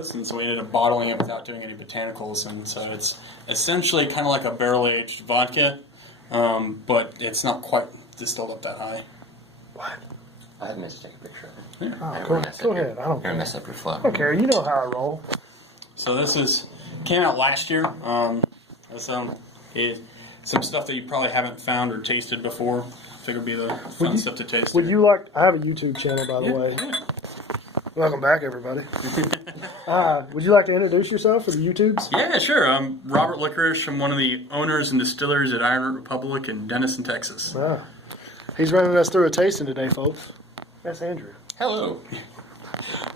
was, and so we ended up bottling it without doing any botanicals, and so it's essentially kind of like a barrel-aged vodka, but it's not quite distilled up that high. What? I had missed to take a picture of it. Yeah. Oh, go ahead. I don't You're gonna mess up your flow. I don't care. You know how I roll. So this came out last year. Some stuff that you probably haven't found or tasted before. Figured it'd be the fun stuff to taste. Would you like? I have a YouTube channel, by the way. Yeah. Welcome back, everybody. Would you like to introduce yourself for the YouTubes? Yeah, sure. I'm Robert Licorice. I'm one of the owners and distillers at Ironroot Republic in Denison, Texas. He's running us through a tasting today, folks. That's Andrew. Hello.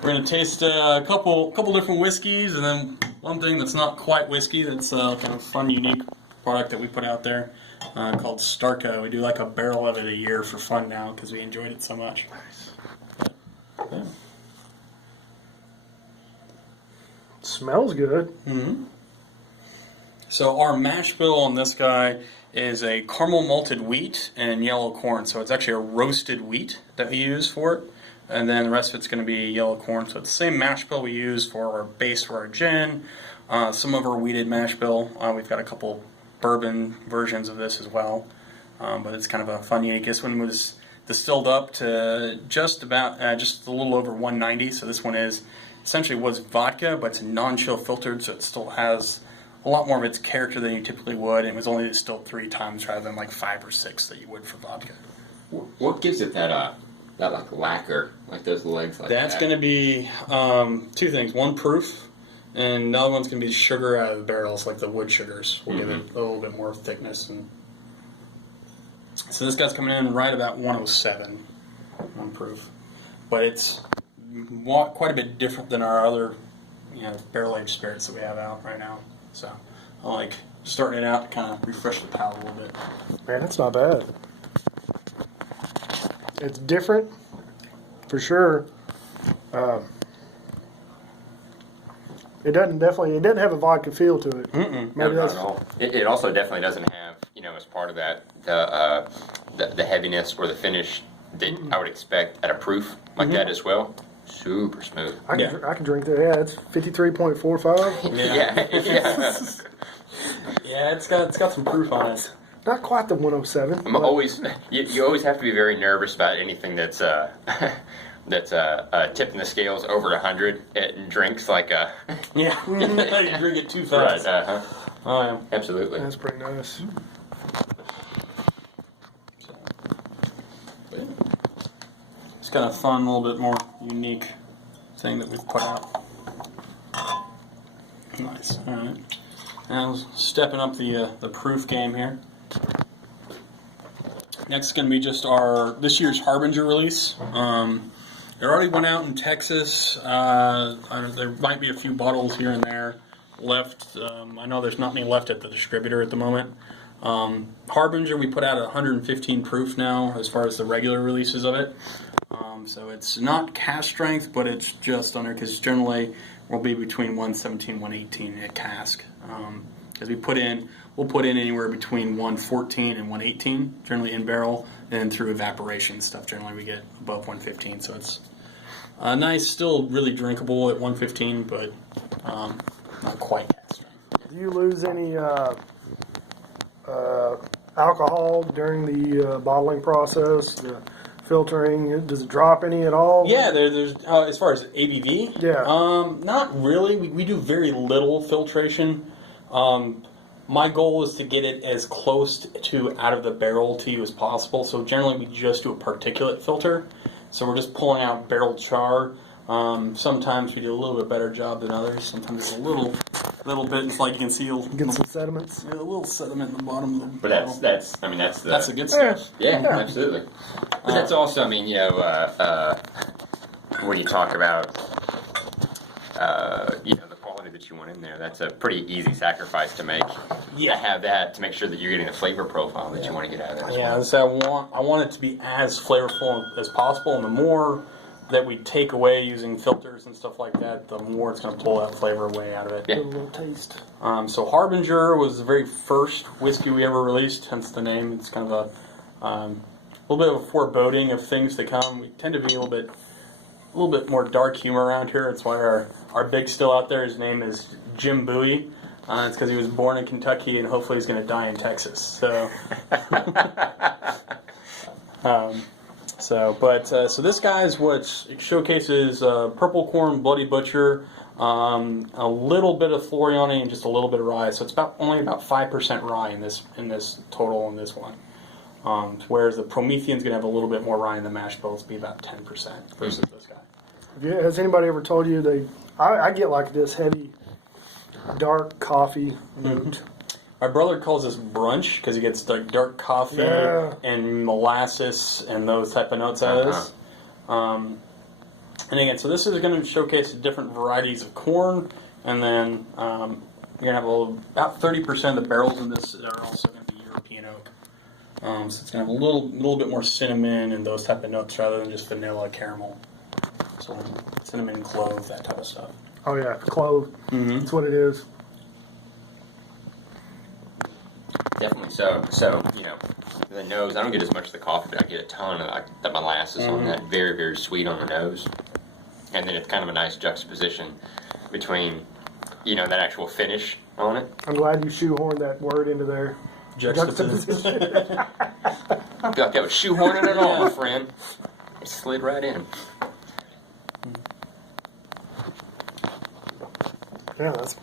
We're going to taste a couple different whiskeys, and then one thing that's not quite whiskey, that's kind of fun, unique product that we put out there called Starco. We do like a barrel of it a year for fun now because we enjoyed it so much. Nice. Yeah. Smells good. Mm-hmm. So our mash bill on this guy is a caramel malted wheat and yellow corn. So it's actually a roasted wheat that we use for it. And then the rest of it's going to be yellow corn. So it's the same mash bill we use for our base for our gin. Some of our wheated mash bill. We've got a couple bourbon versions of this as well. But it's kind of a fun, unique. This one was distilled up to just a little over 190. So this one essentially was vodka, but it's non-chill filtered, so it still has a lot more of its character than you typically would. And it was only distilled 3 times rather than like 5 or 6 that you would for vodka. What gives it that like lacquer, like those legs like That's that? going to be 2 things. One, proof, and another one's going to be sugar out of the barrels, like the wood sugars. Will give it a little bit more thickness. And so this guy's coming in right about 107 on proof, but it's quite a bit different than our other, barrel-aged spirits that we have out right now. So I like starting it out to kind of refresh the palate a little bit. Man, that's not bad. It's different, for sure. It doesn't have a vodka feel to it. No, not at all. It also definitely doesn't have, as part of that, the heaviness or the finish that I would expect at a proof like that as well. Super smooth. I can drink that. Yeah, it's 53.45. Yeah. Yeah, it's got some proof on it. Not quite the 107. I'm always you always have to be very nervous about anything that's tipping the scales over 100. It drinks like a Yeah, you drink it too fast. Right. Oh yeah, Absolutely. That's pretty nice. It's got a fun, little bit more unique thing that we've put out. Nice. All right. Now stepping up the proof game here. Next is going to be just this year's Harbinger release. It already went out in Texas. There might be a few bottles here and there left. I know there's not any left at the distributor at the moment. Harbinger, we put out 115 proof now as far as the regular releases of it. So it's not cask strength, but it's just under, because generally we'll be between 117 and 118 at cask. Because we'll put in anywhere between 114 and 118, generally in barrel, and through evaporation stuff, generally we get above 115. So it's nice, still really drinkable at 115, but not quite cask strength. Do you lose any alcohol during the bottling process? The filtering, does it drop any at all? Yeah, there's as far as ABV, not really. We do very little filtration. My goal is to get it as close to out of the barrel to you as possible. So generally we just do a particulate filter. So we're just pulling out barrel char. Sometimes we do a little bit better job than others. Sometimes it's a little bit. It's like you can see Get some sediments. a little sediment in the bottom of the But barrel. that's the good stuff. Yeah, absolutely. But that's also, when you talk about, the quality that you want in there, that's a pretty easy sacrifice to make. Yeah. To have that, to make sure that you're getting the flavor profile that you want to get out of it. Yeah, so I want it to be as flavorful as possible, and the more that we take away using filters and stuff like that, the more it's going to pull that flavor away out of it. Yeah. A little taste. So Harbinger was the very first whiskey we ever released, hence the name. It's kind of a little bit of a foreboding of things to come. We tend to be a little bit little bit more dark humor around here. It's why our big still out there, his name is Jim Bowie. It's because he was born in Kentucky and hopefully he's going to die in Texas. So, so this guy's what showcases purple corn, bloody butcher, a little bit of Floriani, and just a little bit of rye. So it's only about 5% rye in this total in this one. Whereas the Promethean's going to have a little bit more rye in the mash bill. It's be about 10% versus this guy. Has anybody ever told you I get like this heavy, dark coffee note? My brother calls this brunch because he gets like dark coffee and molasses and those type of notes out of this. And again, so this is going to showcase the different varieties of corn, and then you're going to have about 30% of the barrels in this are also going to be European oak. So it's going to have a little bit more cinnamon and those type of notes rather than just vanilla caramel. So cinnamon, clove, that type of stuff. Oh yeah, clove. That's what it is. Definitely. So the nose. I don't get as much of the coffee, but I get a ton of like the molasses on that. Very, very sweet on the nose, and then it's kind of a nice juxtaposition between that actual finish on it. I'm glad you shoehorned that word into there. Juxtaposition. I feel like I was shoehorning it all, my friend. It slid right in. Yeah, that's.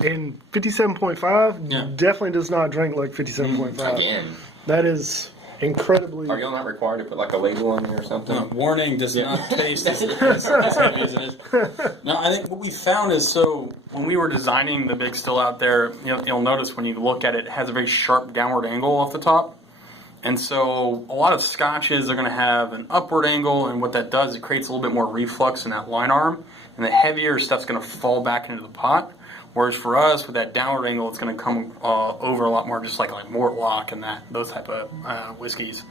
And 57.5 definitely does not drink like 57.5. Again. That is incredibly. Are y'all not required to put like a label on there or something? No, warning, does not taste as heavy as it is. No, I think what we found is, so when we were designing the big still out there, you'll notice when you look at it, it has a very sharp downward angle off the top. And so a lot of scotches are going to have an upward angle, and what that does, it creates a little bit more reflux in that line arm, and the heavier stuff's going to fall back into the pot. Whereas for us, with that downward angle, it's going to come over a lot more, just like Mortlock and those type of whiskeys.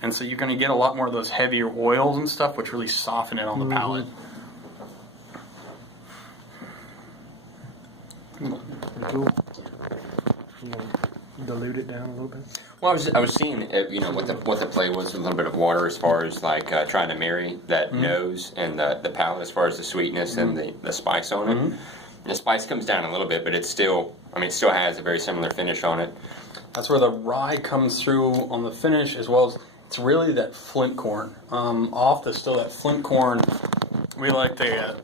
And so you're going to get a lot more of those heavier oils and stuff, which really soften it on the palate. Cool. Dilute it down a little bit. Well, I was seeing what the play was with a little bit of water as far as like trying to marry that nose and the palate as far as the sweetness and the spice on it. The spice comes down a little bit, but it still has a very similar finish on it. That's where the rye comes through on the finish, as well as it's really that flint corn. Off the still, that flint corn, we like that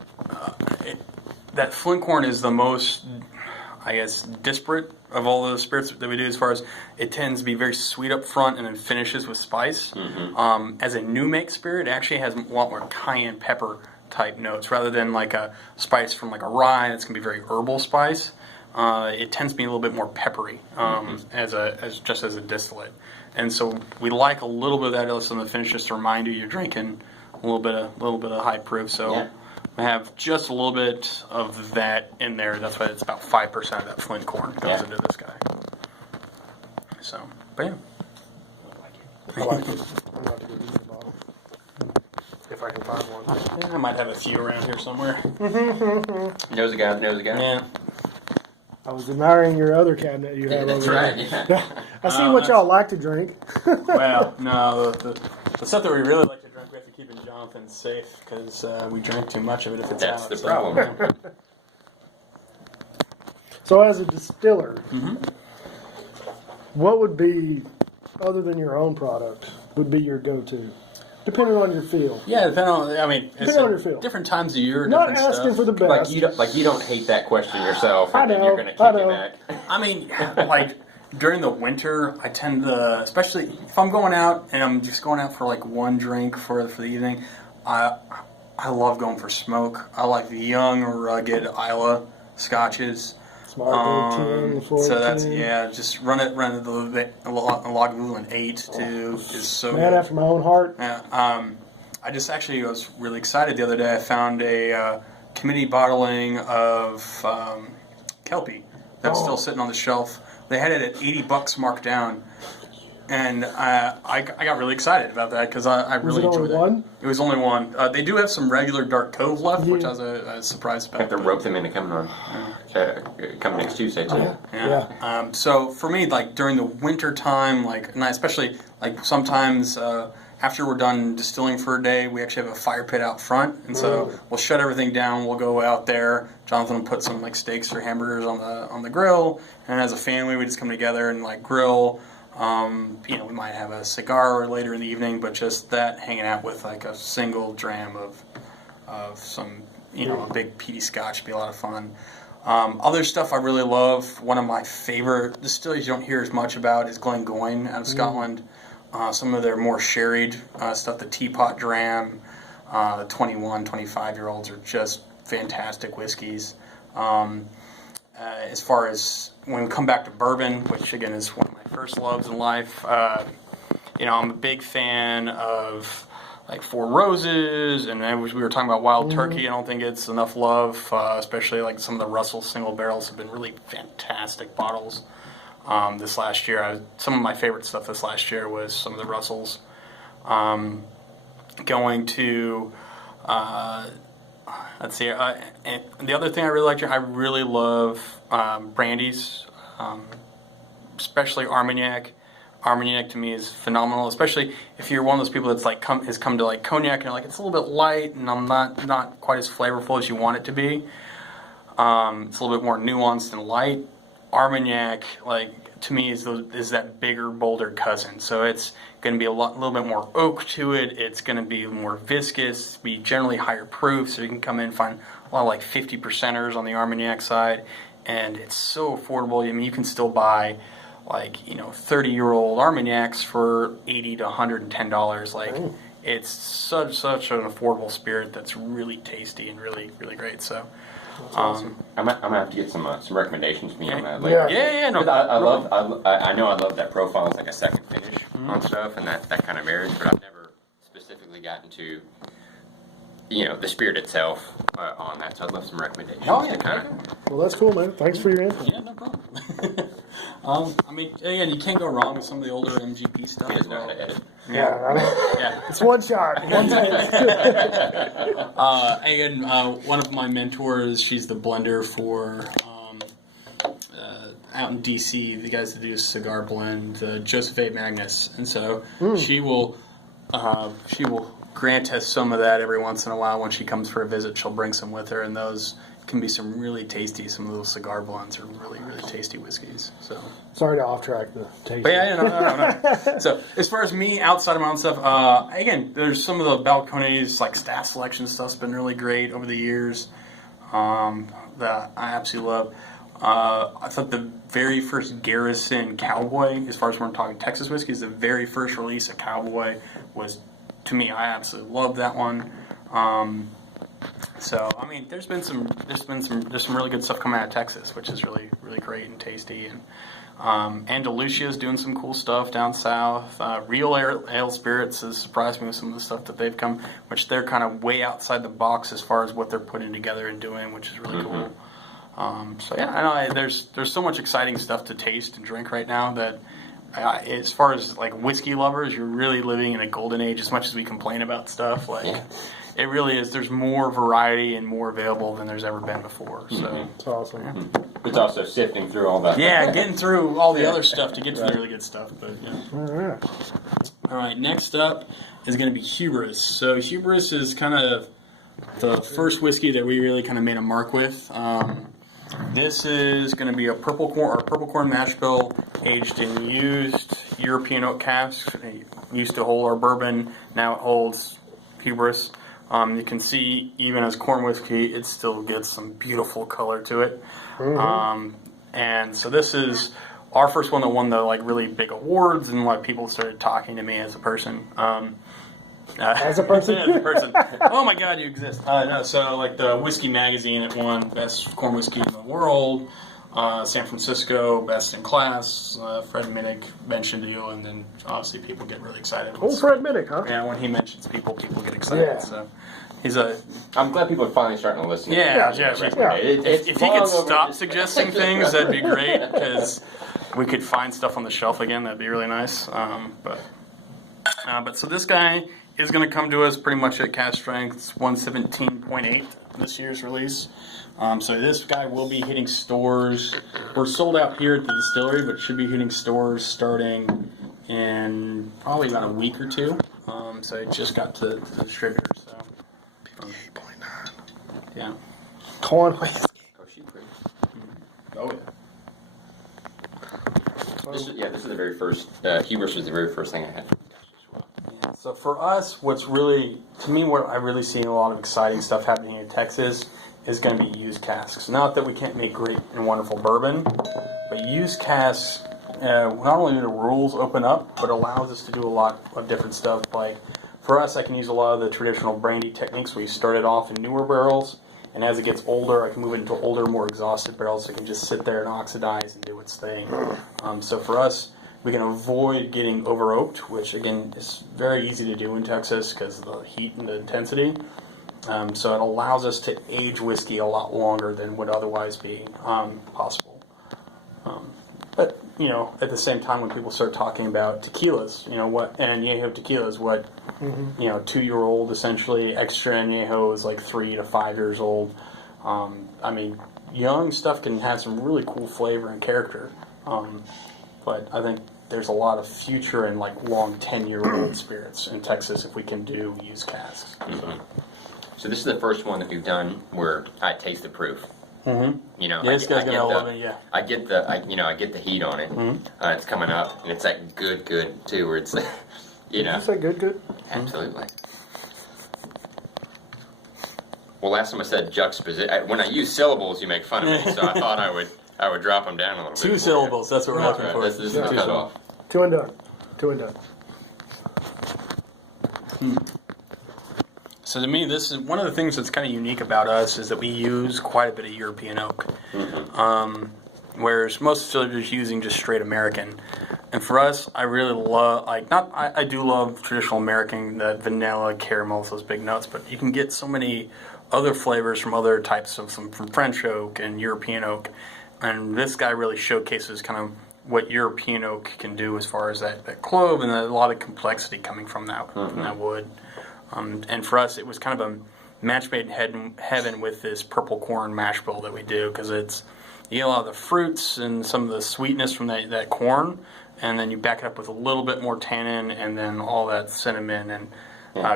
flint corn is the most, I guess, disparate of all the spirits that we do, as far as it tends to be very sweet up front and then finishes with spice. As a new make spirit, it actually has a lot more cayenne pepper type notes rather than like a spice from like a rye that's going to be very herbal spice. It tends to be a little bit more peppery as a distillate, and so we like a little bit of that else on the finish, just to remind you you're drinking a little bit of high proof. So we have just a little bit of that in there. That's why it's about 5% of that flint corn goes into this guy. So, but yeah. I like it. I'm about to go use the bottle. If I can find one. Yeah, I might have a few around here somewhere. Knows a guy. Yeah. I was admiring your other cabinet you have That's over right. there. Yeah. I see what y'all like to drink. Well, no, the stuff that we really like to drink, we have to keep in Jonathan's safe because we drink too much of it if it's That's out. the problem. So as a distiller, what would be, other than your own product, would be your go-to? Depending on your feel. Yeah, depending on your feel. Different times of year, Not different asking stuff. for the best. You don't hate that question yourself, I and then know, you're going to kick I it know. back. I mean, like during the winter, I tend to, especially if I'm going out and I'm just going out for like one drink for the evening, I love going for smoke. I like the young, rugged Isla scotches. Smart 13, 14. So that's just run it a little bit. A Lagavulin 8 too is so Man good. after my own heart. Yeah. I was really excited the other day. I found a committee bottling of Kelpie that's still sitting on the shelf. They had it at $80 marked down, and I got really excited about that because I really enjoyed it. One? It was only one. They do have some regular Dark Cove left, which I was surprised about. I have to rope them into coming next Tuesday too. So for me, like during the winter time, and I especially like sometimes after we're done distilling for a day, we actually have a fire pit out front, and so we'll shut everything down. We'll go out there. Jonathan will put some like steaks or hamburgers on the grill, and as a family, we just come together and like grill. We might have a cigar later in the evening, but just that hanging out with like a single dram of some, a big peaty scotch would be a lot of fun. Other stuff I really love, one of my favorite distilleries you don't hear as much about is Glengoyne out of Scotland. Some of their more sherried stuff, the Teapot Dram, the 21, 25-year-olds are just fantastic whiskeys. As far as when we come back to bourbon, which again is one of my first loves in life, I'm a big fan of like Four Roses, and we were talking about Wild Turkey. I don't think it's enough love, especially like some of the Russell single barrels have been really fantastic bottles. This last year, some of my favorite stuff this last year was some of the Russells. Going to, let's see, and the other thing I really love brandies, especially Armagnac. Armagnac to me is phenomenal, especially if you're one of those people that's like has come to like cognac and you're like it's a little bit light and I'm not quite as flavorful as you want it to be. It's a little bit more nuanced and light. Armagnac, like to me, is that bigger, bolder cousin. So it's going to be a little bit more oak to it. It's going to be more viscous, be generally higher proof. So you can come in and find a lot of like 50%ers on the Armagnac side, and it's so affordable. I mean, you can still buy like 30-year-old Armagnacs for $80 to $110. Like it's such an affordable spirit that's really tasty and really really great. So. Awesome. I'm gonna have to get some recommendations from you on that later. Yeah. No. I know I love that profile as like a second finish on stuff, and that kind of marriage. But I've never specifically gotten to the spirit itself on that. So I'd love some recommendations. Oh, yeah. To kind of. Well, that's cool, man. Thanks for your input. Yeah, no problem. I mean, again, you can't go wrong with some of the older MGP stuff He as doesn't know how well. to edit. Yeah. It's one shot. One take. Again, one of my mentors, she's the blender for out in DC, the guys that do cigar blend, Joseph A. Magnus, and so she will grant us some of that every once in a while. When she comes for a visit, she'll bring some with her, and those can be some really tasty. Some of those cigar blends are really really tasty whiskeys. So. Sorry to off track the taste. But yeah, no. So as far as me, outside of my own stuff, again, there's some of the Balcones, like staff selection stuff's been really great over the years. That I absolutely love. I thought the very first Garrison Cowboy, as far as we're talking Texas whiskey, is the very first release of Cowboy was, to me, I absolutely love that one. So I mean, there's some really good stuff coming out of Texas, which is really really great and tasty. And Andalusia's doing some cool stuff down south. Real Ale Spirits has surprised me with some of the stuff that they've come, which they're kind of way outside the box as far as what they're putting together and doing, which is really cool. So yeah, I know there's so much exciting stuff to taste and drink right now that as far as like whiskey lovers, you're really living in a golden age. As much as we complain about stuff, it really is. There's more variety and more available than there's ever been before. So It's awesome. Yeah. It's also sifting through all that. Yeah, getting through all the other stuff to get to the really good stuff. But yeah. All right. All right, next up is going to be Hubris. So Hubris is kind of the first whiskey that we really kind of made a mark with. This is going to be a purple corn mash bill aged in used European oak casks. It used to hold our bourbon. Now it holds Hubris. You can see even as corn whiskey, it still gets some beautiful color to it. And so this is our first one that won the really big awards, and people started talking to me as a person. As a person? As a person. Oh my God, you exist. No, so the Whiskey Magazine, it won Best Corn Whiskey in the World. San Francisco, Best in Class. Fred Minnick mentioned you, and then obviously people get really excited. Old Fred Minnick, huh? Yeah, when he mentions people get excited. Yeah. So he's a. I'm glad people are finally starting to listen. Yeah. If he could stop suggesting things, that'd be great, because we could find stuff on the shelf again. That'd be really nice. But so this guy is going to come to us pretty much at cast strength. It's 117.8 this year's release. So this guy will be hitting stores. We're sold out here at the distillery, but should be hitting stores starting in probably about a week or two. So it just got to the distributor. So 8.9. yeah. Corn whiskey. Oh, she pretty. Oh yeah. This is the very first. Hubris was the very first thing I had from Dutch as well. Yeah, so for us, what's really, to me, what I really see a lot of exciting stuff happening in Texas is going to be used casks. Not that we can't make great and wonderful bourbon, but used casks, not only do the rules open up, but allows us to do a lot of different stuff. Like, for us, I can use a lot of the traditional brandy techniques. We started off in newer barrels, and as it gets older, I can move it into older, more exhausted barrels, so it can just sit there and oxidize and do its thing. So for us, we can avoid getting over oaked, which again is very easy to do in Texas because of the heat and the intensity. So it allows us to age whiskey a lot longer than would otherwise be possible. But you know, at the same time, when people start talking about tequilas, you know what, and añejo tequilas, what you know, 2-year-old essentially. Extra añejo is like 3 to 5 years old. I mean, young stuff can have some really cool flavor and character. But I think there's a lot of future and like long 10-year-old spirits in Texas if we can do used casks. So this is the first one that we've done where I taste the proof. Mm-hmm. You know, Yeah, this guy's gonna love it. Yeah. I get the heat on it. It's coming up, and it's that good too, where it's, you know. Did you say good? Absolutely. Well, last time I said juxtaposition. When I use syllables, you make fun of me, so I thought I would drop them down a little bit. 2 syllables. That's what we're looking for. This is the cutoff. 2 and done. 2 and done. So to me, this is one of the things that's kind of unique about us is that we use quite a bit of European oak, whereas most distillers are using just straight American. And for us, I really love, I do love traditional American, the vanilla, caramels, those big notes, but you can get so many other flavors from other types of from French oak and European oak. And this guy really showcases kind of what European oak can do as far as that clove and a lot of complexity coming from that wood. And for us, it was kind of a match made in heaven with this purple corn mash bill that we do, because you get a lot of the fruits and some of the sweetness from that corn, and then you back it up with a little bit more tannin, and then all that cinnamon and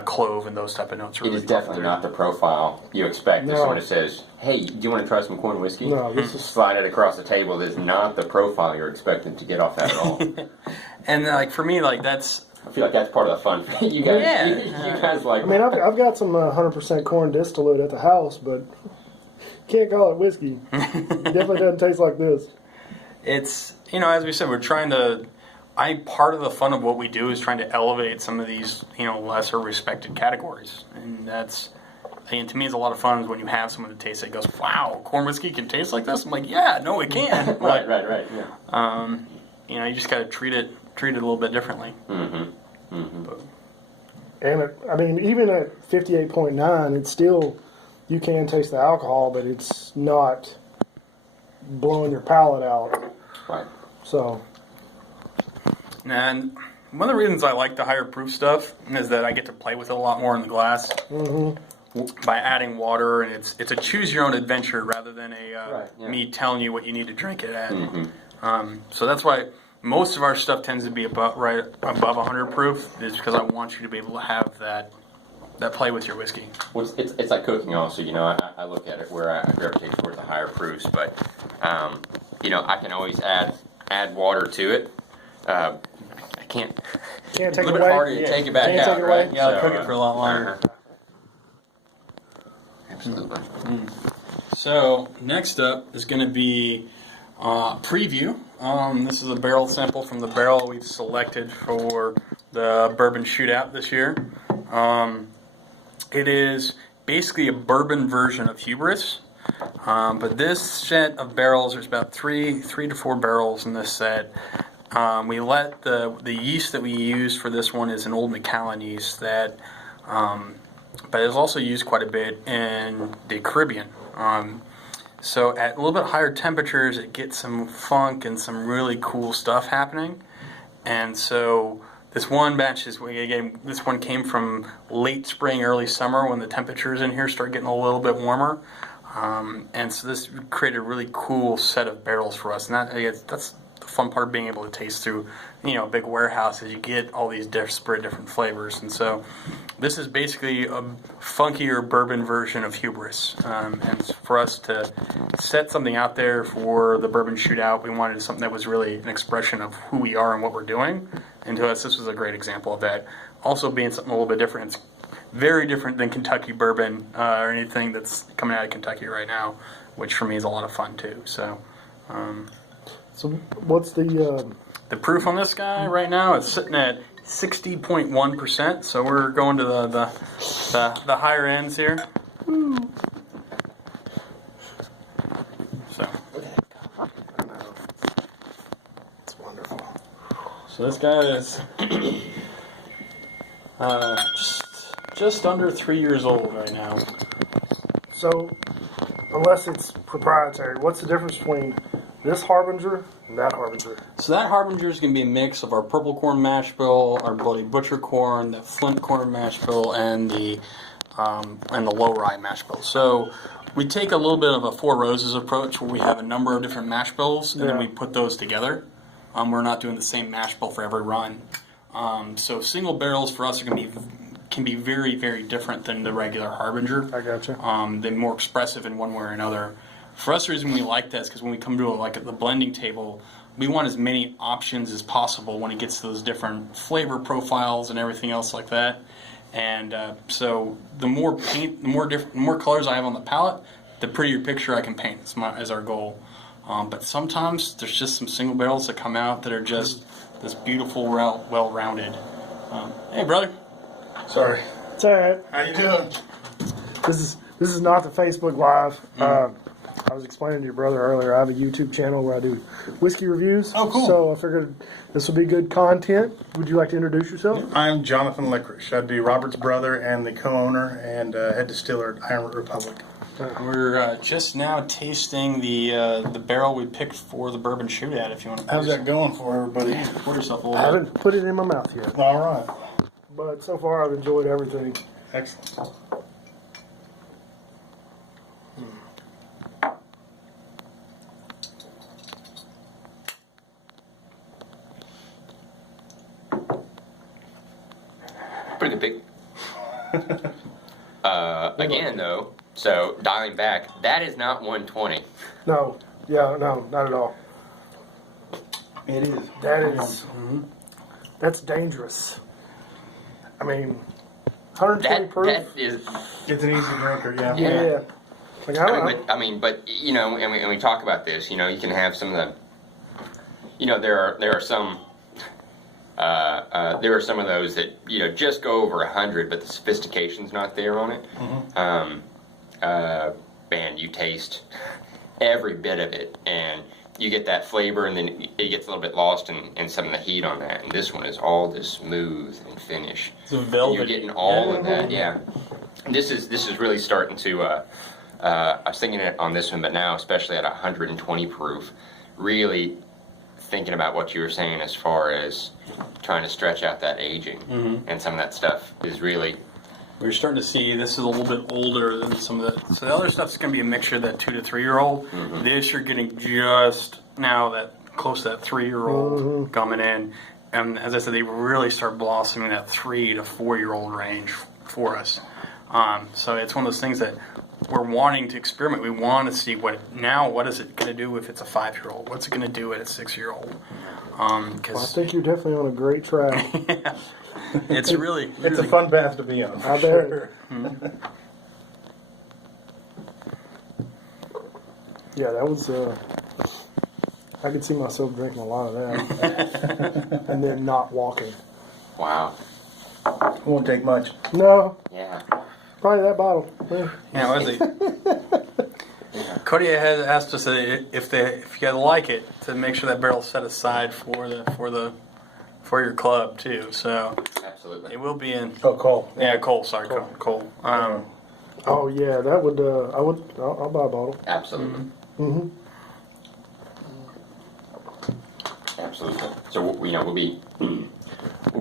clove and those type of notes. It is definitely not the profile you expect. If someone says, "Hey, do you want to try some corn whiskey?" No, this is slide it across the table. This is not the profile you're expecting to get off that at all. And like for me, like that's. I feel like that's part of the fun. You guys, you guys like. I mean, I've got some 100% corn distillate at the house, but can't call it whiskey. Definitely doesn't taste like this. It's, you know, as we said, we're trying to. Part of the fun of what we do is trying to elevate some of these, you know, lesser respected categories, and that's. And to me, it's a lot of fun when you have someone that tastes it and goes, "Wow, corn whiskey can taste like this." I'm like, "Yeah, no, it can." Right. Yeah. You know, you just got to treat it a little bit differently. And I mean, even at 58.9, it's still, you can taste the alcohol, but it's not blowing your palate out. Right. So. And one of the reasons I like the higher proof stuff is that I get to play with it a lot more in the glass by adding water, and it's a choose your own adventure rather than me telling you what you need to drink it at. So that's why most of our stuff tends to be right above 100 proof, is because I want you to be able to have that play with your whiskey. Well, it's like cooking also. You know, I look at it where I gravitate towards the higher proofs, but you know, I can always add water to it. I can't Take a little it bit away. harder to take it back Can't out, take it right? away. You gotta cook it for a lot longer. Absolutely. So next up is going to be preview. This is a barrel sample from the barrel we've selected for the bourbon shootout this year. It is basically a bourbon version of Hubris, but this set of barrels, there's about three to four barrels in this set. We let the yeast that we used for this one is an old Macallan yeast that, but it's also used quite a bit in the Caribbean. So at a little bit higher temperatures, it gets some funk and some really cool stuff happening. And so this one batch this one came from late spring, early summer when the temperatures in here start getting a little bit warmer. And so this created a really cool set of barrels for us. And that's the fun part of being able to taste through, a big warehouse is you get all these disparate different flavors. And so this is basically a funkier bourbon version of Hubris. And for us to set something out there for the bourbon shootout, we wanted something that was really an expression of who we are and what we're doing. And to us, this was a great example of that. Also being something a little bit different. It's very different than Kentucky bourbon or anything that's coming out of Kentucky right now, which for me is a lot of fun too. So what's the proof on this guy right now is sitting at 60.1%. So we're going to the higher ends here. So it's wonderful. So this guy is just under 3 years old right now. So, unless it's proprietary, what's the difference between this Harbinger and that Harbinger? So that Harbinger is going to be a mix of our purple corn mash bill, our bloody butcher corn, the flint corn mash bill, and the low rye mash bill. So we take a little bit of a Four Roses approach where we have a number of different mash bills and then we put those together. We're not doing the same mash bill for every run. So single barrels for us can be very, very different than the regular Harbinger. I gotcha. They're more expressive in one way or another. For us, the reason we like that is because when we come to the blending table, we want as many options as possible when it gets to those different flavor profiles and everything else like that. And so the more paint, the more colors I have on the palette, the prettier picture I can paint is our goal. But sometimes there's just some single barrels that come out that are just this beautiful, well-rounded. Hey, brother. Sorry. It's all right. How you doing? This is not the Facebook Live. I was explaining to your brother earlier. I have a YouTube channel where I do whiskey reviews. Oh, cool. So I figured this would be good content. Would you like to introduce yourself? I'm Jonathan Licorice. I'd be Robert's brother and the co-owner and head distiller at Ironroot Republic. We're just now tasting the barrel we picked for the bourbon shootout. If you want to. How's that going for everybody? Pour yourself a little I haven't put it in my mouth yet, All right. but so far I've enjoyed everything. Excellent. Pretty good pick. Again, though, so dialing back, that is not 120. No, no, not at all. It is. That is, that's dangerous. I mean, 120 proof. That is. It's an easy drinker, yeah. Yeah. Like, But you know, and we talk about this. You know, you can have some of the. You know, there are some of those that just go over 100, but the sophistication's not there on it. And you taste every bit of it, and you get that flavor, and then it gets a little bit lost in some of the heat on that. And this one is all this smooth and finish. It's velvet. You're getting all of that, yeah. This is really starting to. I was thinking it on this one, but now especially at 120 proof, really thinking about what you were saying as far as trying to stretch out that aging, and some of that stuff is really. We're starting to see this is a little bit older than some of the. So the other stuff's going to be a mixture of that 2 to 3 year old. This you're getting just now that close to that 3 year old coming in, and as I said, they really start blossoming that 3 to 4 year old range for us. So it's one of those things that we're wanting to experiment. We want to see what is it going to do if it's a 5 year old? What's it going to do at a 6 year old? I think you're definitely on a great track. Yeah. It's really It's a fun bath to be on. I bet. Yeah, that was. I could see myself drinking a lot of that, and then not walking. Wow. It won't take much. No, Yeah. probably that bottle. Yeah. Yeah, what is it? Cody has asked us if you like it to make sure that barrel's set aside for your club too. So Absolutely. it will be in. Oh, Cole. Yeah, Cole. Sorry, Cole. Oh yeah, that would. I'll buy a bottle. Absolutely. Absolutely. So we'll be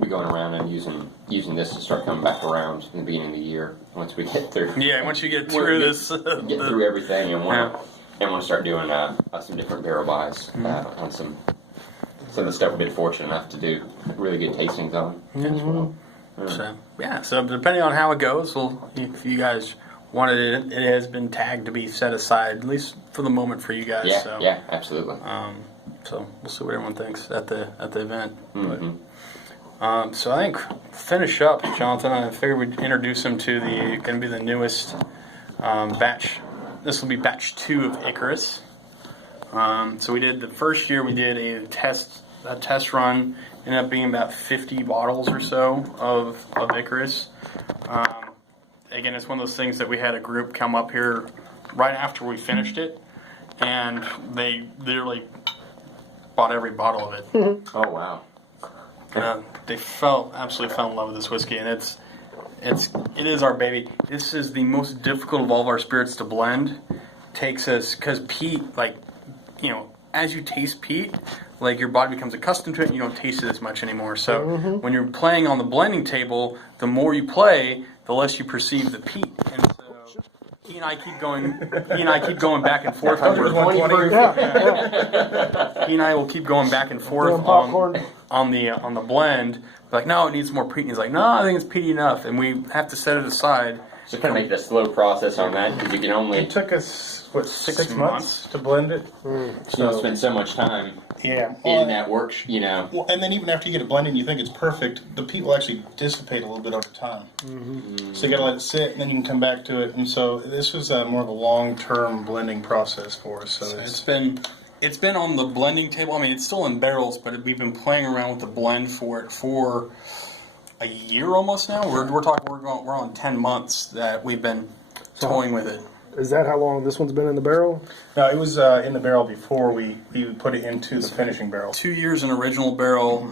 going around and using this to start coming back around in the beginning of the year once we get through. Yeah, once you get through this, get through everything and want to start doing some different barrel buys on some some of the stuff we've been fortunate enough to do really good tastings on as well. So yeah, so depending on how it goes, well, if you guys wanted it, it has been tagged to be set aside at least for the moment for you guys. Yeah, so, yeah, absolutely. So we'll see what everyone thinks at the event. Mm-hmm. But, so I think finish up, Jonathan. I figured we'd introduce him to going to be the newest batch. This will be batch 2 of Icarus. So we did the first year. We did a test run. Ended up being about 50 bottles or so of Icarus. Again, it's one of those things that we had a group come up here right after we finished it, and they literally bought every bottle of it. Oh wow! They absolutely fell in love with this whiskey, and it is our baby. This is the most difficult of all of our spirits to blend. Takes us because peat, as you taste peat, your body becomes accustomed to it, and you don't taste it as much anymore. So when you're playing on the blending table, the more you play, the less you perceive the peat. And so he and I keep going back and forth. He and I will keep going back and forth on the blend. Like, no, it needs more peat. And he's like, no, I think it's peaty enough, and we have to set it aside. So kind of make it a slow process on that because you can only. It took us, 6 months to blend it? So spend so much time Yeah. in that work, Well, and then even after you get it blended and you think it's perfect, the peat will actually dissipate a little bit over time. So you got to let it sit, and then you can come back to it. And so this was more of a long-term blending process for us. So It's been on the blending table. I mean, it's still in barrels, but we've been playing around with the blend for it for a year almost now. We're on 10 months that we've been toying with it. Is that how long this one's been in the barrel? No, it was in the barrel before we put it into the finishing barrel. 2 years in original barrel,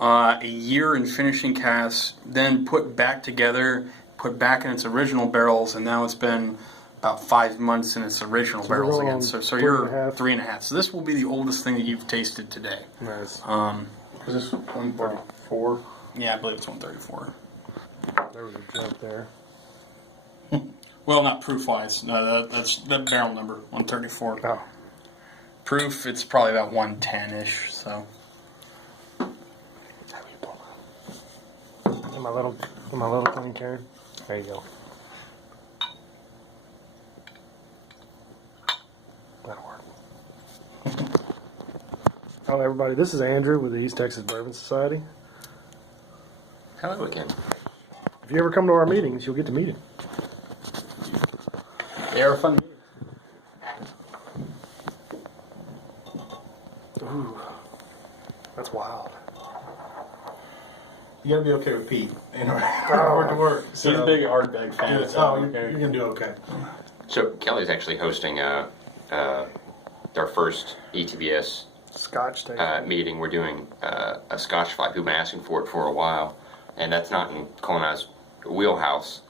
a year in finishing casks, then put back together, put back in its original barrels, and now it's been about 5 months in its original barrels again. So you're 3.5. So this will be the oldest thing that you've tasted today. Nice. Was this 134? Yeah, I believe it's 134. There was a jump there. Well, not proof-wise. No, that's the barrel number, 134. Oh. Proof, it's probably about 110-ish, so. In my little clean can. There you go. That'll work. Hello, everybody. This is Andrew with the East Texas Bourbon Society. Hello again. If you ever come to our meetings, you'll get to meet him. They are fun. Ooh, that's wild. You got to be okay with peat in order for it to work. So, He's a big Ardbeg fan. you're going to do okay. So Kelly's actually hosting our first ETBS Scotch thing. meeting. We're doing a Scotch fight. We've been asking for it for a while, and that's not in Colonized wheelhouse.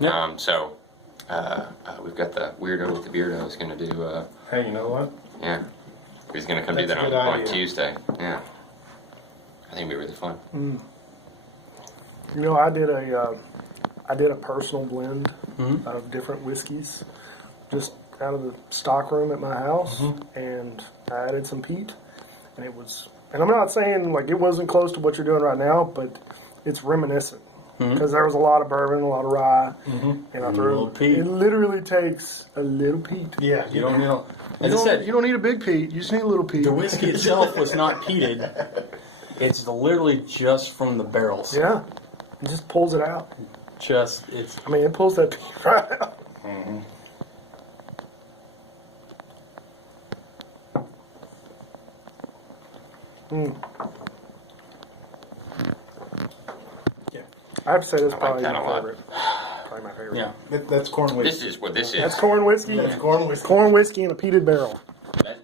Yep. So we've got the weirdo with the beardo is going to do. Hey, you know what? Yeah, he's going to come do That's that a good on idea. Tuesday. Yeah, I think it'd be really fun. You know, I did a personal blend of different whiskeys, just out of the stock room at my house, and I added some peat, and I'm not saying like it wasn't close to what you're doing right now, but it's reminiscent because there was a lot of bourbon, a lot of rye, and I threw little peat. It literally takes a little peat. Yeah, You don't know. You As I said, don't need a big peat. You just need a little peat. the whiskey itself was not peated. It's literally just from the barrels. Yeah, it just pulls it out. It's I mean, it pulls that peat right out. Yeah. I have to say that's I like probably that my a lot. favorite. Probably my favorite. yeah. That's corn whiskey. This is what this is. That's corn whiskey. That's corn whiskey. Corn whiskey in a peated barrel.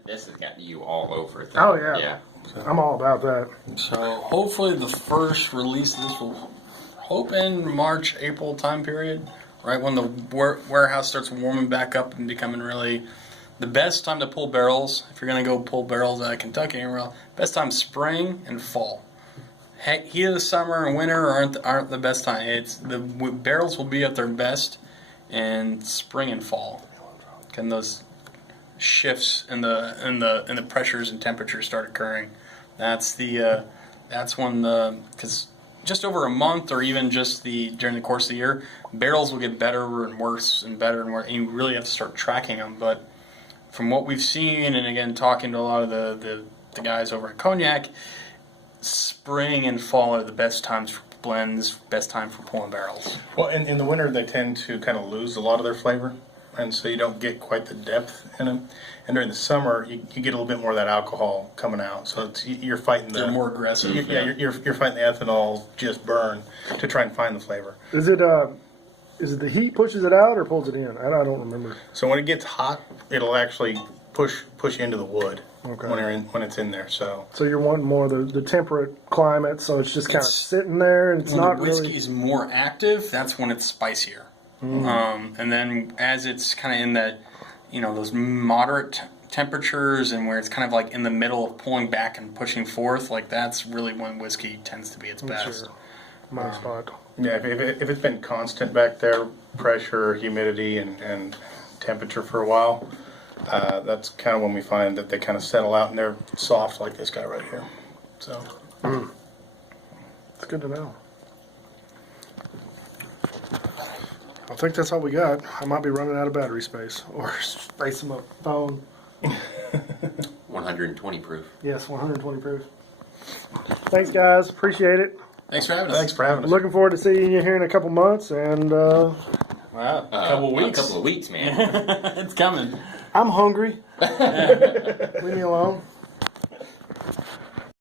This has got you all over it. Oh, yeah. Yeah. I'm all about that. So hopefully the first release of this will hope in March, April time period, right when the warehouse starts warming back up and becoming really the best time to pull barrels. If you're gonna go pull barrels out of Kentucky anywhere else, best time spring and fall. Heat of the summer and winter aren't the best time. It's the barrels will be at their best in spring and fall. Can those shifts in the pressures and temperatures start occurring That's the that's when because just over a month or even just during the course of the year, barrels will get better and worse and better and worse, and you really have to start tracking them. But from what we've seen, and again talking to a lot of the guys over at Cognac, spring and fall are the best times for blends, best time for pulling barrels. Well, in the winter they tend to kind of lose a lot of their flavor, and so you don't get quite the depth in them. And during the summer, you get a little bit more of that alcohol coming out. So you're fighting the They're more aggressive. you're fighting the ethanol just burn to try and find the flavor. Is it the heat pushes it out or pulls it in? I don't remember. So when it gets hot, it'll actually push into the wood Okay. when it's in there. So So you're wanting more of the temperate climate, so it's just kind of sitting there, and it's When not the whiskey really. is more active, that's when it's spicier. And then as it's kind of in that, those moderate temperatures and where it's kind of like in the middle of pulling back and pushing forth, like that's really when whiskey tends to be its best. Sure. My spot. yeah, if it's been constant back there, pressure, humidity, and temperature for a while, that's kind of when we find that they kind of settle out and they're soft like this guy right here. So It's good to know. I think that's all we got. I might be running out of battery space or space in my phone. 120 proof. Yes, 120 proof. Thanks, guys. Appreciate it. Thanks for having us. thanks for having us. Looking forward to seeing you here in a couple months, and Wow, a couple A weeks. couple of weeks, man. It's coming. I'm hungry. Leave me alone.